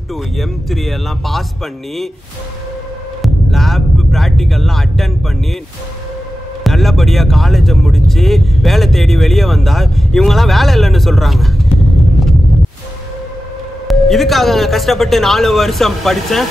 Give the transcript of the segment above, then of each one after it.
M2 M3 எல்லாம் pass பண்ணி lab ப்ராக்டிக்கல்லாம் attend பண்ணி நல்லபடியாக காலேஜை முடித்து வேலை தேடி வெளியே வந்தால் இவங்கெல்லாம் வேலை இல்லைன்னு சொல்கிறாங்க. இதுக்காக கஷ்டப்பட்டு 4 வருஷம் படித்தேன்.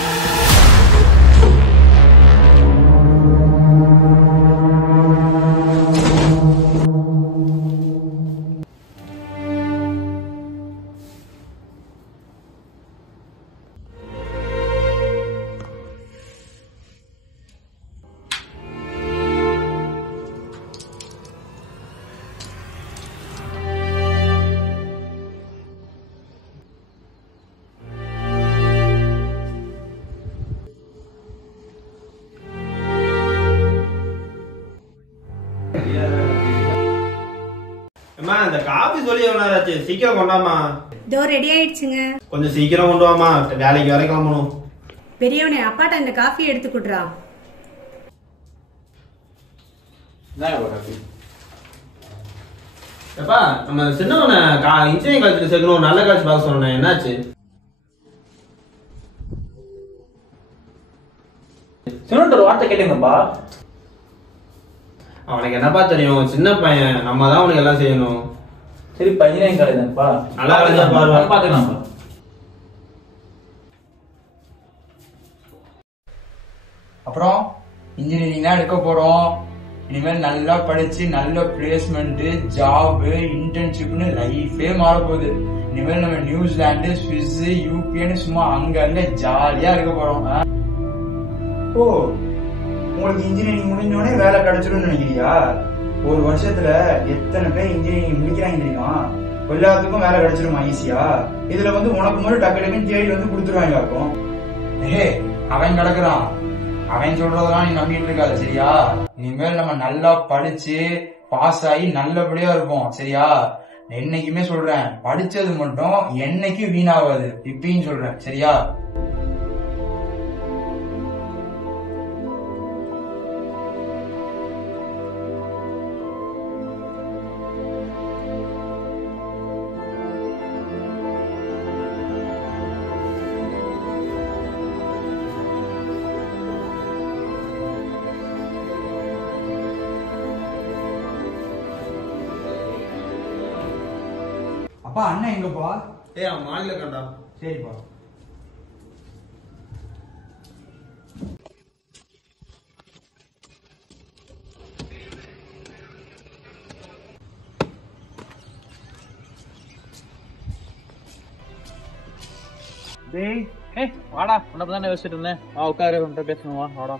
இந்த காபி சொல்லி எவ்வளவு சீக்கிரம் கொண்டாமா. இதோ ரெடி ஆயிடுச்சுங்க. கொஞ்சம் சீக்கிரம் கொண்டு வாமா, வேலைக்கு வேற கிளம்பணும். பெரியவனே அப்பாட்ட இந்த காஃபி எடுத்து குடுறா. எப்பா நம்ம சின்னவனை இன்ஜினியரிங் காலேஜ்ல சேர்க்கணும், நல்ல காலேஜ் பார்க்க சொன்னேன், என்னாச்சு? சின்னோட வார்த்தை கேட்டீங்கப்பா. அவனுக்கு என்னப்பா தெரியும், சின்ன பையன், நம்ம தான் அவனுக்கு எல்லாம் செய்யணும். சரி இன்ஜினியரிங் காலேஜ் தான்ப்பா, நல்லா காலேஜா பாருவா, பாத்துக்கலாம்ப்பா. அப்புறம் இன்ஜினியரிங் தான் எடுக்க போறோம். இனிமேல் நல்லா படிச்சு நல்ல பிளேஸ்மெண்ட், ஜாப், இன்டர்ன்ஷிப்னு லைஃபே மாற போகுது. இனிமேல் நம்ம நியூசிலாந்து, ஸ்விஸ், யூபின்னு சும்மா அங்க ஜாலியா இருக்க போறோம். ஓ, உங்களுக்கு இன்ஜினியரிங் முடிஞ்சோடனே வேலை கிடைச்சிடும் நினைக்கிறியா? ஒரு வருஷத்துல எத்தனை பேர் இன்ஜினியரிங் முடிக்கிறாங்க தெரியுமா? எல்லாத்துக்கும் வேலை கிடைச்சிருமா ஈஸியா? இதுல உனக்கு மட்டும் டக்கு டக்குன்னு தேடி கொடுத்துருவாங்க. இருக்கும் அவன் கிடக்குறான், அவன் சொல்றதெல்லாம் நீ நம்பிட்டு இருக்காது சரியா? இனிமேல் நம்ம நல்லா படிச்சு பாஸ் ஆகி நல்லபடியா இருப்போம் சரியா? என்னைக்குமே சொல்றேன், படிச்சது மட்டும் என்னைக்கு வீணாவாது, இப்பயும் சொல்றேன் சரியா? அப்பா அண்ணன் எங்கப்பா? அவன் மாநில கண்டா. சரிப்பா. டேய் வாடா, உனக்கு யோசிச்சுட்டு இருந்தேன். உட்காரு, உன்கிட்ட பேசணும், வாடா.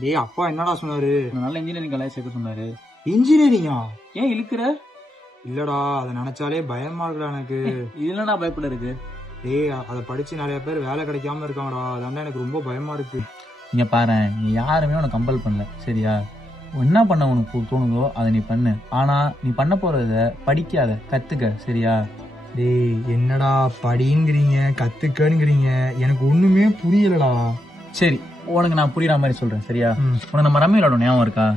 டேய் அப்பா என்னடா சொன்னாரு? நல்ல இன்ஜினியரிங் காலேஜ் சேர்க்க சொன்னாரு. இன்ஜினியரிங்கா? ஏன் இழுக்கிற? இல்லடா, அதை நினைச்சாலே பயமா இருக்குடா எனக்கு. இதுல நான் பயப்பட இருக்கு. டேய் அதை படிச்சு நிறைய பேர் வேலை கிடைக்காம இருக்காங்கடா, அதான் எனக்கு ரொம்ப பயமா இருக்கு. இங்க பாரு, நீ யாருமே உனக்கு கம்பல் பண்ணல சரியா? என்ன பண்ண உனக்கு தோணுதோ அதை நீ பண்ணு. ஆனா நீ பண்ண போறத படிக்காத, கத்துக்க சரியா? டேய் என்னடா படிங்கிறீங்க கத்துக்கங்கிறீங்க, எனக்கு ஒண்ணுமே புரியலடா. சரி உனக்கு நான் புரியுற மாதிரி சொல்றேன் சரியா? உனக்கு நம்ம ரம்மி விளையாடும் ஞாபகம் இருக்கா?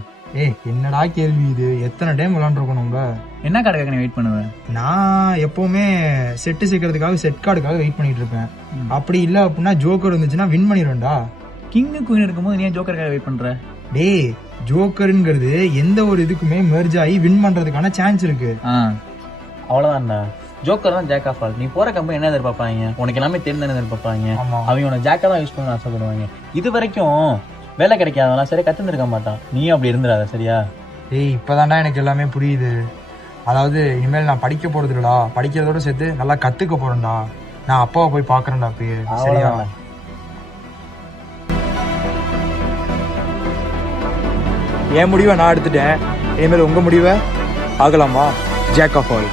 என்னடா கேள்வி இது? எத்தனை டைம் விளையாண்டுருக்கோம் நம்ம. என்ன கார்டுக்காக நீ வெயிட் பண்ணுவேன்? நான் எப்பவுமே செட்டு சேர்க்கறதுக்காக செட் கார்டுக்காக வெயிட் பண்ணிட்டு இருப்பேன். அப்படி இல்ல அப்படின்னா ஜோக்கர் வந்துச்சுன்னா வின் பண்ணிடுவேன்டா. கிங்கு குயின் இருக்கும்போது நீ ஜோக்கருக்காக வெயிட் பண்ற? டேய் ஜோக்கருங்கிறது எந்த ஒரு இதுக்குமே மெர்ஜ் ஆகி வின் பண்றதுக்கான சான்ஸ் இருக்கு. அவ்வளவுதான்டா. ஜோக்கர் தான் ஜாக் ஆஃப் ஆல். நீ போற கம்பெனி என்ன எதிர்பார்ப்பாங்க? உனக்கு எல்லாமே தெரிஞ்சு எதிர்பார்ப்பாங்க. அவங்க உனக்கு ஜாக்கா தான் யூஸ் பண்ண ஆசைப்படுவாங்க. இது வரைக்கும் வேலை கிடைக்காதவனா சரி கத்துருக்க மாட்டான். நீ அப்படி இருந்துடாத சரியா? டேய் இப்பதான்டா எனக்கு எல்லாமே புரியுது. அதாவது இனிமேல் நான் படிக்க போறது இல்லடா, படிக்கிறதோட சேர்த்து நல்லா கத்துக்க போறேன்டா. நான் அப்பாவை போய் பாக்குறேன்டா அப்பயே சரியா? என் முடிவை நான் எடுத்துட்டேன், இனிமேல் உங்க முடிவை ஆகலாமா? Jack of all.